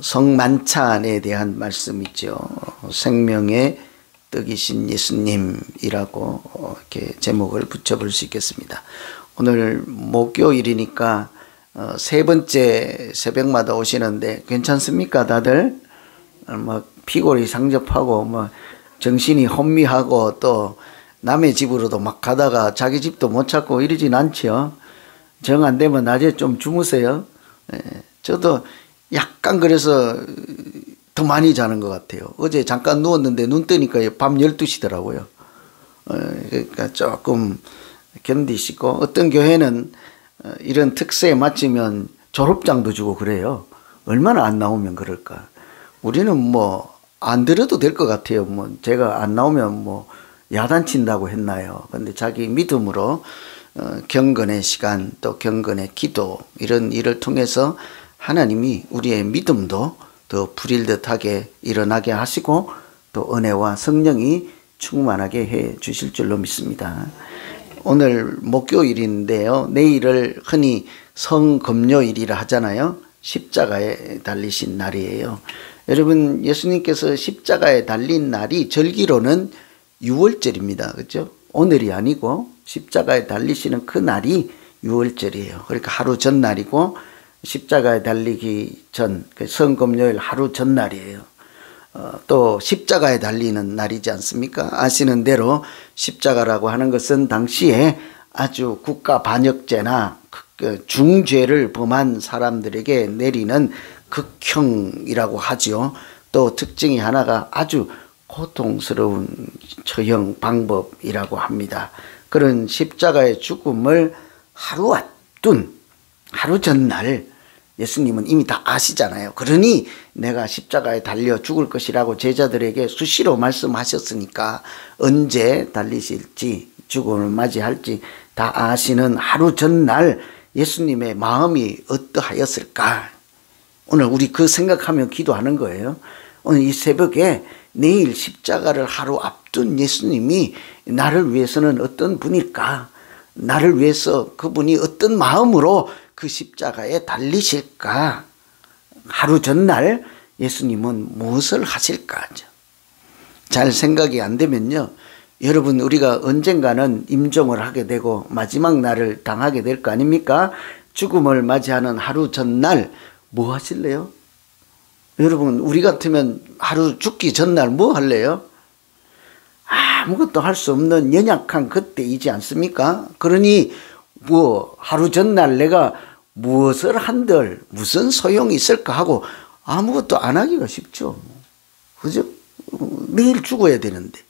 성만찬에 대한 말씀이죠. 생명의 떡이신 예수님이라고 이렇게 제목을 붙여볼 수 있겠습니다. 오늘 목요일이니까 세 번째 새벽마다 오시는데 괜찮습니까, 다들? 피골이 상접하고 정신이 혼미하고 또 남의 집으로도 막 가다가 자기 집도 못 찾고 이러진 않죠. 정 안 되면 낮에 좀 주무세요. 저도 약간 그래서 더 많이 자는 것 같아요. 어제 잠깐 누웠는데 눈 뜨니까 밤 12시더라고요. 그러니까 조금 견디시고, 어떤 교회는 이런 특세에 맞추면 졸업장도 주고 그래요. 얼마나 안 나오면 그럴까. 우리는 안 들어도 될 것 같아요. 제가 안 나오면 야단친다고 했나요. 근데 자기 믿음으로 경건의 시간, 또 경건의 기도, 이런 일을 통해서 하나님이 우리의 믿음도 더 불일듯하게 일어나게 하시고 또 은혜와 성령이 충만하게 해 주실 줄로 믿습니다. 오늘 목요일인데요. 내일을 흔히 성금요일이라 하잖아요. 십자가에 달리신 날이에요. 여러분, 예수님께서 십자가에 달린 날이 절기로는 6월절입니다. 그렇죠? 오늘이 아니고 십자가에 달리시는 그 날이 6월절이에요. 그러니까 하루 전날이고 십자가에 달리기 전, 성금요일 하루 전날이에요. 또 십자가에 달리는 날이지 않습니까? 아시는 대로 십자가라고 하는 것은 당시에 아주 국가 반역죄나 중죄를 범한 사람들에게 내리는 극형이라고 하죠. 또 특징이 하나가 아주 고통스러운 처형 방법이라고 합니다. 그런 십자가의 죽음을 하루 앞둔 하루 전날 예수님은 이미 다 아시잖아요. 그러니 내가 십자가에 달려 죽을 것이라고 제자들에게 수시로 말씀하셨으니까 언제 달리실지 죽음을 맞이할지 다 아시는 하루 전날 예수님의 마음이 어떠하였을까. 오늘 우리 그 생각하며 기도하는 거예요. 오늘 이 새벽에 내일 십자가를 하루 앞둔 예수님이 나를 위해서는 어떤 분일까? 나를 위해서 그분이 어떤 마음으로 그 십자가에 달리실까? 하루 전날 예수님은 무엇을 하실까? 잘 생각이 안 되면요, 여러분, 우리가 언젠가는 임종을 하게 되고 마지막 날을 당하게 될 거 아닙니까? 죽음을 맞이하는 하루 전날 뭐 하실래요? 여러분, 우리 같으면 하루 죽기 전날 뭐 할래요? 아무것도 할 수 없는 연약한 그때이지 않습니까? 그러니 하루 전날 내가 무엇을 한들 무슨 소용이 있을까 하고 아무것도 안 하기가 쉽죠. 그죠? 내일 죽어야 되는데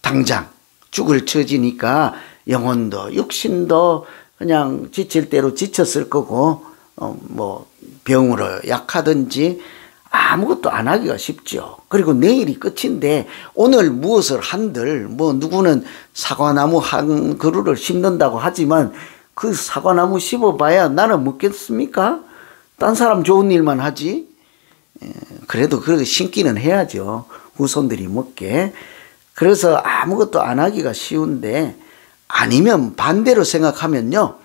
당장 죽을 처지니까 영혼도 육신도 그냥 지칠 대로 지쳤을 거고 병으로 약하든지 아무것도 안 하기가 쉽죠. 그리고 내일이 끝인데 오늘 무엇을 한들 누구는 사과나무 한 그루를 심는다고 하지만 그 사과나무 심어봐야 나는 먹겠습니까? 딴 사람 좋은 일만 하지. 그래도 그렇게 심기는 해야죠. 후손들이 먹게. 그래서 아무것도 안 하기가 쉬운데, 아니면 반대로 생각하면요,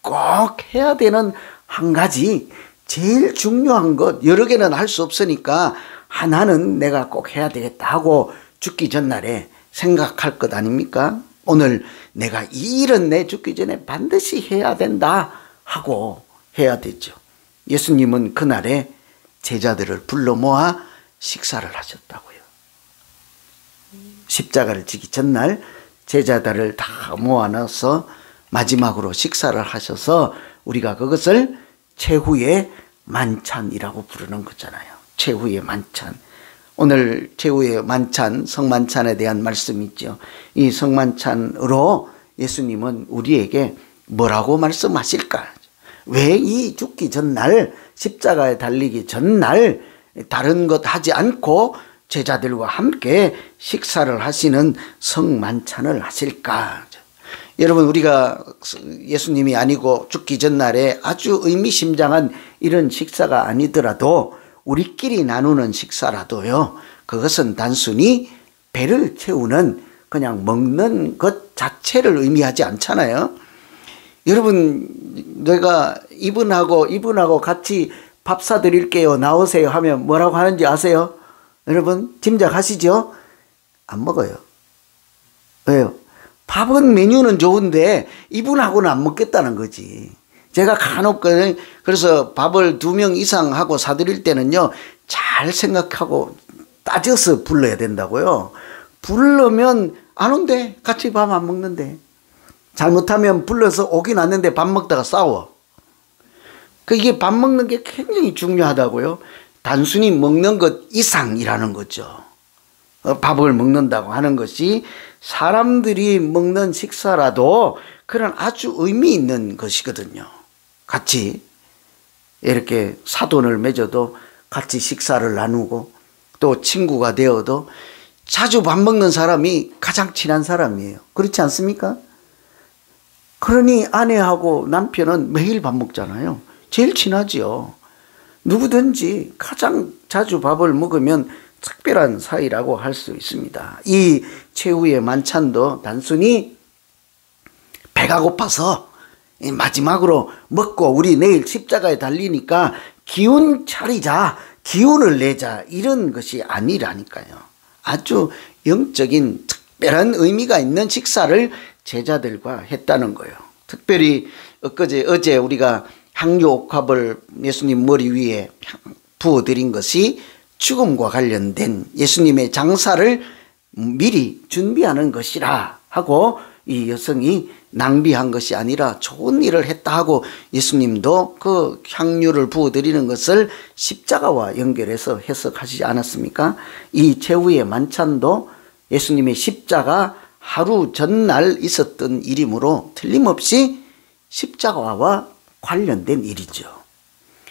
꼭 해야 되는 한 가지, 제일 중요한 것, 여러 개는 할 수 없으니까 하나는 내가 꼭 해야 되겠다 하고 죽기 전날에 생각할 것 아닙니까? 오늘 내가 이 일은 내 죽기 전에 반드시 해야 된다 하고 해야 되죠. 예수님은 그날에 제자들을 불러 모아 식사를 하셨다고요. 십자가를 지기 전날 제자들을 다 모아넣어서 마지막으로 식사를 하셔서 우리가 그것을 최후의 만찬이라고 부르는 거잖아요. 최후의 만찬. 오늘 최후의 만찬, 성만찬에 대한 말씀이 있죠. 이 성만찬으로 예수님은 우리에게 뭐라고 말씀하실까? 왜 이 죽기 전날, 십자가에 달리기 전날 다른 것 하지 않고 제자들과 함께 식사를 하시는 성만찬을 하실까? 여러분, 우리가 예수님이 아니고 죽기 전날에 아주 의미심장한 이런 식사가 아니더라도 우리끼리 나누는 식사라도요, 그것은 단순히 배를 채우는 그냥 먹는 것 자체를 의미하지 않잖아요. 여러분, 내가 이분하고 같이 밥 사드릴게요, 나오세요 하면 뭐라고 하는지 아세요? 여러분 짐작하시죠? 안 먹어요. 왜요? 밥은 메뉴는 좋은데 이분하고는 안 먹겠다는 거지. 제가 간혹 그래서 밥을 2명 이상 하고 사드릴 때는요, 잘 생각하고 따져서 불러야 된다고요. 부르면 안 온대. 같이 밥 안 먹는데. 잘못하면 불러서 오긴 왔는데 밥 먹다가 싸워. 이게 밥 먹는 게 굉장히 중요하다고요. 단순히 먹는 것 이상이라는 거죠. 밥을 먹는다고 하는 것이 사람들이 먹는 식사라도 그런 아주 의미 있는 것이거든요. 같이 이렇게 사돈을 맺어도 같이 식사를 나누고 또 친구가 되어도 자주 밥 먹는 사람이 가장 친한 사람이에요. 그렇지 않습니까? 그러니 아내하고 남편은 매일 밥 먹잖아요. 제일 친하지요. 누구든지 가장 자주 밥을 먹으면 특별한 사이라고 할 수 있습니다. 이 최후의 만찬도 단순히 배가 고파서 마지막으로 먹고 우리 내일 십자가에 달리니까 기운 차리자, 기운을 내자, 이런 것이 아니라니까요. 아주 영적인 특별한 의미가 있는 식사를 제자들과 했다는 거예요. 특별히 어제 우리가 향유 옥합을 예수님 머리 위에 부어드린 것이 죽음과 관련된 예수님의 장사를 미리 준비하는 것이라 하고, 이 여성이 낭비한 것이 아니라 좋은 일을 했다 하고 예수님도 그 향유를 부어드리는 것을 십자가와 연결해서 해석하시지 않았습니까? 이 최후의 만찬도 예수님의 십자가 하루 전날 있었던 일이므로 틀림없이 십자가와 관련된 일이죠.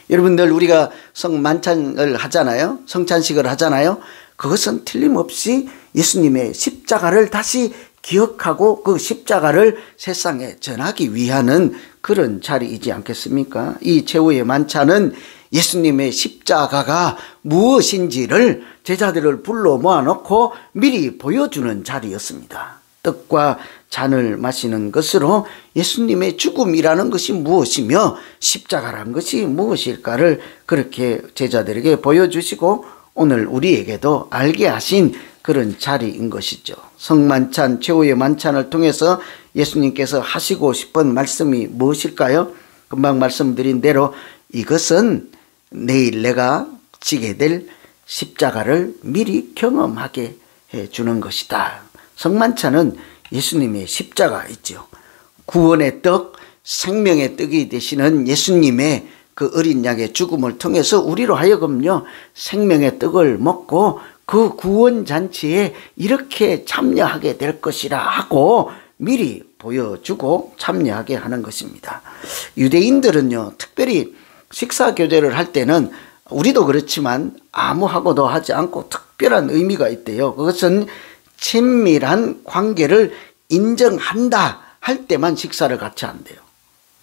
여러분들, 우리가 성만찬을 하잖아요. 성찬식을 하잖아요. 그것은 틀림없이 예수님의 십자가를 다시 기억하고 그 십자가를 세상에 전하기 위한 그런 자리이지 않겠습니까? 이 최후의 만찬은 예수님의 십자가가 무엇인지를 제자들을 불러 모아놓고 미리 보여주는 자리였습니다. 떡과 잔을 마시는 것으로 예수님의 죽음이라는 것이 무엇이며 십자가란 것이 무엇일까를 그렇게 제자들에게 보여주시고 오늘 우리에게도 알게 하신 그런 자리인 것이죠. 성만찬, 최후의 만찬을 통해서 예수님께서 하시고 싶은 말씀이 무엇일까요? 금방 말씀드린 대로 이것은 내일 내가 지게 될 십자가를 미리 경험하게 해주는 것이다. 성만찬은 예수님의 십자가 있죠. 구원의 떡, 생명의 떡이 되시는 예수님의 그 어린 양의 죽음을 통해서 우리로 하여금요, 생명의 떡을 먹고 그 구원 잔치에 이렇게 참여하게 될 것이라 하고 미리 보여주고 참여하게 하는 것입니다. 유대인들은요, 특별히 식사 교제를 할 때는 우리도 그렇지만 아무하고도 하지 않고 특별한 의미가 있대요. 그것은 친밀한 관계를 인정한다 할 때만 식사를 같이 한대요.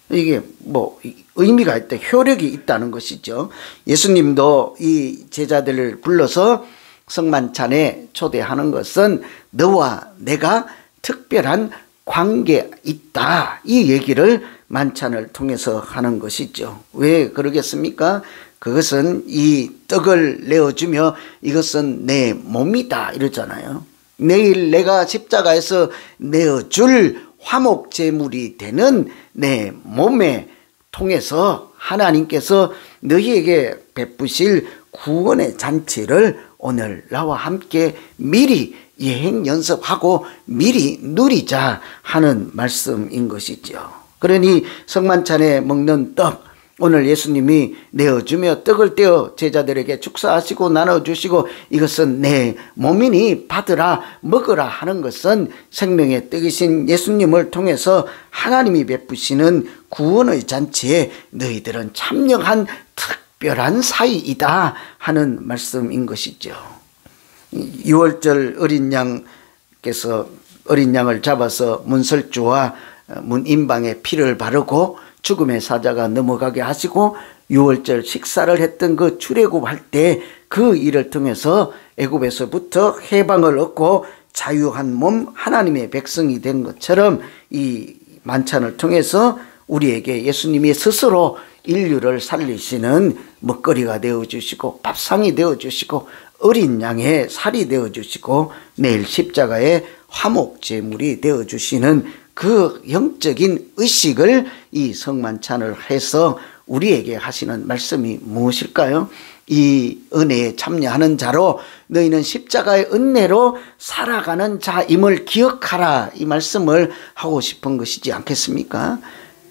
이게 뭐 의미가 있다, 효력이 있다는 것이죠. 예수님도 이 제자들을 불러서 성만찬에 초대하는 것은 너와 내가 특별한 관계에 있다, 이 얘기를 만찬을 통해서 하는 것이죠. 왜 그러겠습니까? 그것은 이 떡을 내어주며 이것은 내 몸이다 이러잖아요. 내일 내가 십자가에서 내어줄 화목제물이 되는 내 몸에 통해서 하나님께서 너희에게 베푸실 구원의 잔치를 오늘 나와 함께 미리 예행 연습하고 미리 누리자 하는 말씀인 것이죠. 그러니 성만찬에 먹는 떡, 오늘 예수님이 내어주며 떡을 떼어 제자들에게 축사하시고 나눠주시고 이것은 내 몸이니 받으라 먹으라 하는 것은 생명의 떡이신 예수님을 통해서 하나님이 베푸시는 구원의 잔치에 너희들은 참여한 특별한 사이이다 하는 말씀인 것이죠. 6월절 어린 양께서 어린 양을 잡아서 문설주와 문인방에 피를 바르고 죽음의 사자가 넘어가게 하시고 6월절 식사를 했던 그 출애굽할 때 그 일을 통해서 애굽에서부터 해방을 얻고 자유한 몸 하나님의 백성이 된 것처럼 이 만찬을 통해서 우리에게 예수님이 스스로 인류를 살리시는 먹거리가 되어주시고 밥상이 되어주시고 어린 양의 살이 되어주시고 내일 십자가의 화목제물이 되어주시는 그 영적인 의식을 이 성만찬을 해서 우리에게 하시는 말씀이 무엇일까요? 이 은혜에 참여하는 자로 너희는 십자가의 은혜로 살아가는 자임을 기억하라, 이 말씀을 하고 싶은 것이지 않겠습니까?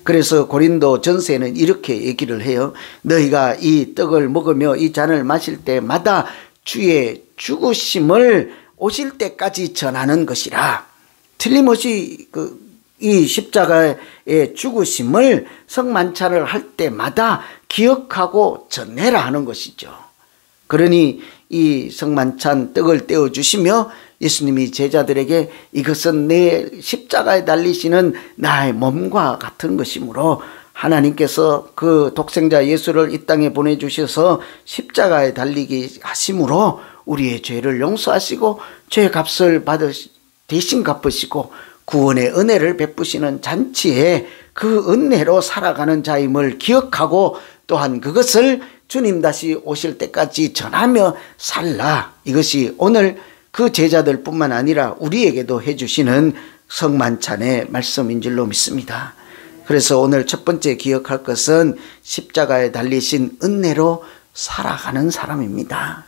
그래서 고린도 전서에는 이렇게 얘기를 해요. 너희가 이 떡을 먹으며 이 잔을 마실 때마다 주의 죽으심을 오실 때까지 전하는 것이라. 틀림없이 이 십자가의 죽으심을 성만찬을 할 때마다 기억하고 전해라 하는 것이죠. 그러니 이 성만찬 떡을 떼어주시며 예수님이 제자들에게 이것은 내 십자가에 달리시는 나의 몸과 같은 것이므로 하나님께서 그 독생자 예수를 이 땅에 보내주셔서 십자가에 달리게 하심으로 우리의 죄를 용서하시고 죄의 값을 대신 갚으시고 구원의 은혜를 베푸시는 잔치에 그 은혜로 살아가는 자임을 기억하고 또한 그것을 주님 다시 오실 때까지 전하며 살라. 이것이 오늘 그 제자들 뿐만 아니라 우리에게도 해주시는 성만찬의 말씀인 줄로 믿습니다. 그래서 오늘 첫 번째 기억할 것은 십자가에 달리신 은혜로 살아가는 사람입니다.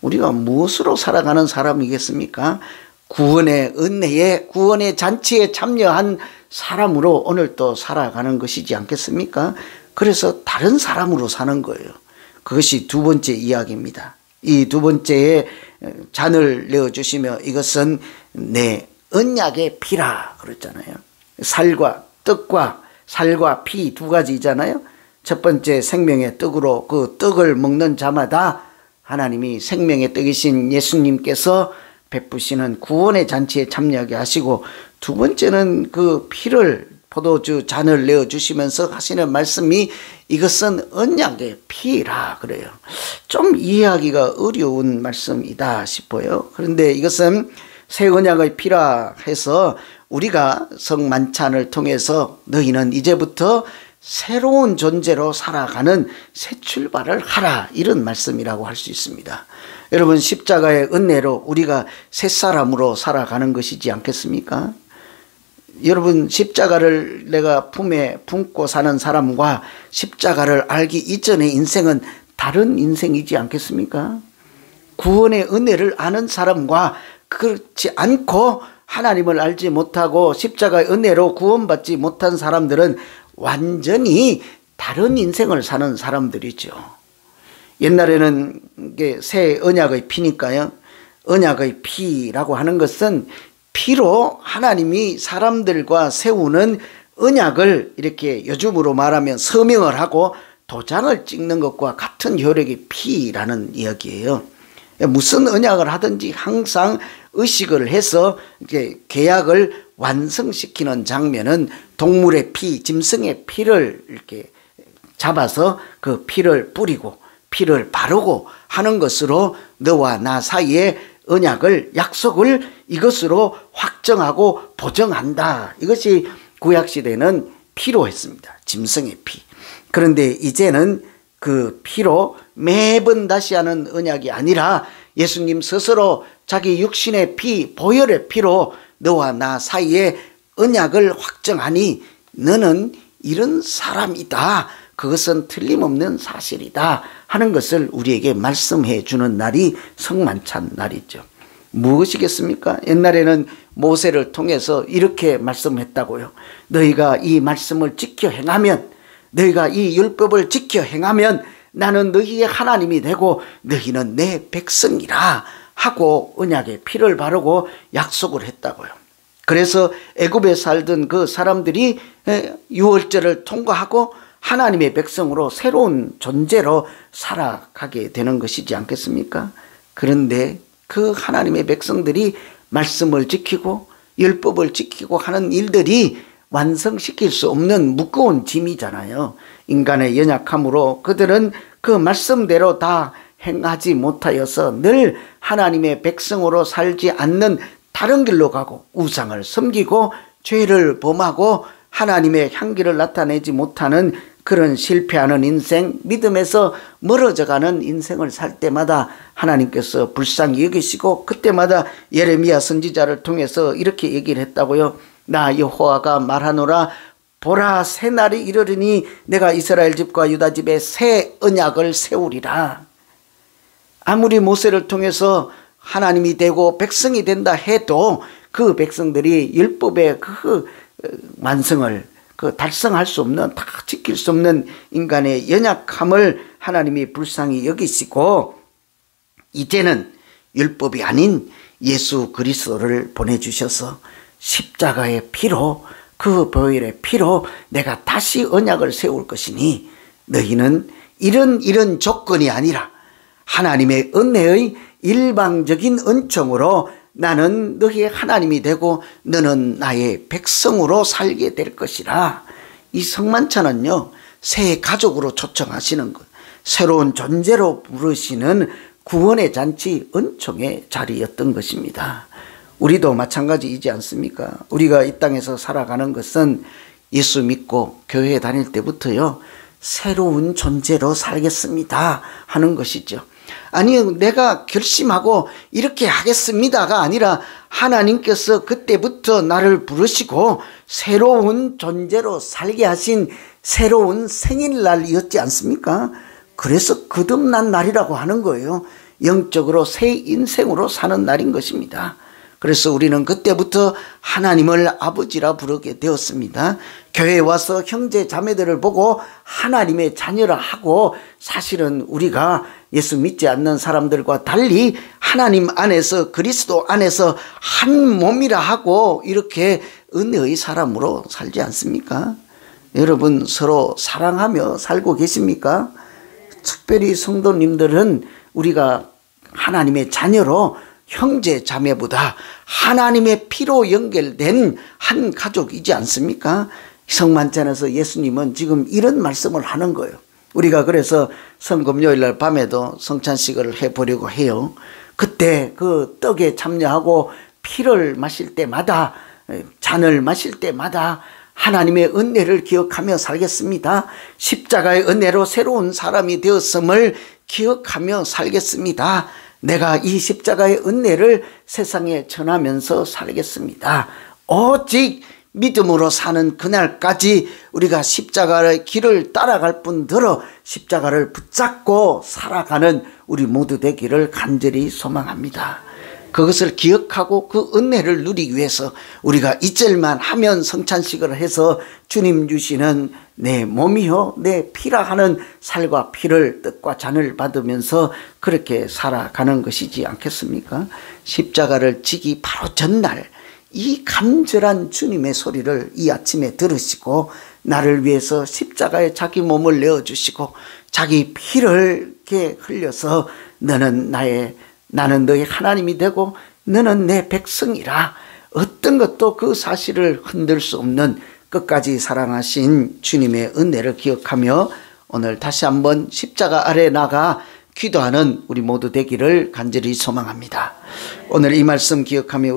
우리가 무엇으로 살아가는 사람이겠습니까? 구원의 은혜에, 구원의 잔치에 참여한 사람으로 오늘 또 살아가는 것이지 않겠습니까? 그래서 다른 사람으로 사는 거예요. 그것이 두 번째 이야기입니다. 이 두 번째에 잔을 내어주시며 이것은 내 언약의 피라 그랬잖아요. 살과 떡과 살과 피 두 가지잖아요. 첫 번째 생명의 떡으로 그 떡을 먹는 자마다 하나님이 생명의 떡이신 예수님께서 베푸시는 구원의 잔치에 참여하게 하시고, 두 번째는 그 피를 포도주 잔을 내어주시면서 하시는 말씀이 이것은 언약의 피라 그래요. 좀 이해하기가 어려운 말씀이다 싶어요. 그런데 이것은 새 언약의 피라 해서 우리가 성만찬을 통해서 너희는 이제부터 새로운 존재로 살아가는 새 출발을 하라, 이런 말씀이라고 할 수 있습니다. 여러분, 십자가의 은혜로 우리가 새 사람으로 살아가는 것이지 않겠습니까? 여러분, 십자가를 내가 품에 품고 사는 사람과 십자가를 알기 이전의 인생은 다른 인생이지 않겠습니까? 구원의 은혜를 아는 사람과 그렇지 않고 하나님을 알지 못하고 십자가의 은혜로 구원받지 못한 사람들은 완전히 다른 인생을 사는 사람들이죠. 옛날에는 이게 새 언약의 피니까요. 언약의 피라고 하는 것은 피로 하나님이 사람들과 세우는 언약을 이렇게 요즘으로 말하면 서명을 하고 도장을 찍는 것과 같은 효력의 피라는 이야기예요. 무슨 언약을 하든지 항상 의식을 해서 이렇게 계약을 완성시키는 장면은 동물의 피, 짐승의 피를 이렇게 잡아서 그 피를 뿌리고 피를 바르고 하는 것으로 너와 나 사이에 언약을, 약속을 이것으로 확정하고 보정한다. 이것이 구약시대는 피로 했습니다. 짐승의 피. 그런데 이제는 그 피로 매번 다시 하는 언약이 아니라 예수님 스스로 자기 육신의 피, 보혈의 피로 너와 나 사이에 언약을 확정하니 너는 이런 사람이다. 그것은 틀림없는 사실이다 하는 것을 우리에게 말씀해 주는 날이 성만찬 날이죠. 무엇이겠습니까? 옛날에는 모세를 통해서 이렇게 말씀했다고요. 너희가 이 말씀을 지켜 행하면, 너희가 이 율법을 지켜 행하면 나는 너희의 하나님이 되고 너희는 내 백성이라 하고 언약의 피를 바르고 약속을 했다고요. 그래서 애굽에 살던 그 사람들이 유월절을 통과하고 하나님의 백성으로 새로운 존재로 살아가게 되는 것이지 않겠습니까? 그런데 그 하나님의 백성들이 말씀을 지키고 율법을 지키고 하는 일들이 완성시킬 수 없는 무거운 짐이잖아요. 인간의 연약함으로 그들은 그 말씀대로 다 행하지 못하여서 늘 하나님의 백성으로 살지 않는 다른 길로 가고 우상을 섬기고 죄를 범하고 하나님의 향기를 나타내지 못하는 그런 실패하는 인생, 믿음에서 멀어져가는 인생을 살 때마다 하나님께서 불쌍히 여기시고, 그때마다 예레미야 선지자를 통해서 이렇게 얘기를 했다고요. 나 여호와가 말하노라. 보라, 새 날이 이르리니 내가 이스라엘 집과 유다 집에 새 언약을 세우리라. 아무리 모세를 통해서 하나님이 되고 백성이 된다 해도 그 백성들이 율법의 그 완성을 달성할 수 없는, 다 지킬 수 없는 인간의 연약함을 하나님이 불쌍히 여기시고, 이제는 율법이 아닌 예수 그리스도를 보내주셔서 십자가의 피로, 그 보혈의 피로 내가 다시 언약을 세울 것이니 너희는 이런 조건이 아니라 하나님의 은혜의 일방적인 은총으로 나는 너희의 하나님이 되고 너는 나의 백성으로 살게 될 것이라. 이 성만찬은요, 새 가족으로 초청하시는 것, 새로운 존재로 부르시는 구원의 잔치, 은총의 자리였던 것입니다. 우리도 마찬가지이지 않습니까? 우리가 이 땅에서 살아가는 것은 예수 믿고 교회에 다닐 때부터요, 새로운 존재로 살겠습니다 하는 것이죠. 아니, 내가 결심하고 이렇게 하겠습니다가 아니라 하나님께서 그때부터 나를 부르시고 새로운 존재로 살게 하신 새로운 생일날이었지 않습니까? 그래서 거듭난 날이라고 하는 거예요. 영적으로 새 인생으로 사는 날인 것입니다. 그래서 우리는 그때부터 하나님을 아버지라 부르게 되었습니다. 교회에 와서 형제 자매들을 보고 하나님의 자녀라 하고, 사실은 우리가 예수 믿지 않는 사람들과 달리 하나님 안에서, 그리스도 안에서 한 몸이라 하고 이렇게 은혜의 사람으로 살지 않습니까? 여러분, 서로 사랑하며 살고 계십니까? 특별히 성도님들은 우리가 하나님의 자녀로 형제 자매보다 하나님의 피로 연결된 한 가족이지 않습니까? 성만찬에서 예수님은 지금 이런 말씀을 하는 거예요. 우리가 그래서 성금요일 날 밤에도 성찬식을 해보려고 해요. 그때 그 떡에 참여하고 피를 마실 때마다, 잔을 마실 때마다 하나님의 은혜를 기억하며 살겠습니다. 십자가의 은혜로 새로운 사람이 되었음을 기억하며 살겠습니다. 내가 이 십자가의 은혜를 세상에 전하면서 살겠습니다. 오직 믿음으로 사는 그날까지 우리가 십자가의 길을 따라갈 뿐더러 십자가를 붙잡고 살아가는 우리 모두 되기를 간절히 소망합니다. 그것을 기억하고 그 은혜를 누리기 위해서 우리가 이절만 하면 성찬식을 해서 주님 주시는 내 몸이요 내 피라 하는 살과 피를, 뜻과 잔을 받으면서 그렇게 살아가는 것이지 않겠습니까? 십자가를 지기 바로 전날 이 간절한 주님의 소리를 이 아침에 들으시고 나를 위해서 십자가에 자기 몸을 내어주시고 자기 피를 이렇게 흘려서 나는 너의 하나님이 되고 너는 내 백성이라, 어떤 것도 그 사실을 흔들 수 없는 끝까지 사랑하신 주님의 은혜를 기억하며 오늘 다시 한번 십자가 아래 나가 기도하는 우리 모두 되기를 간절히 소망합니다. 오늘 이 말씀 기억하며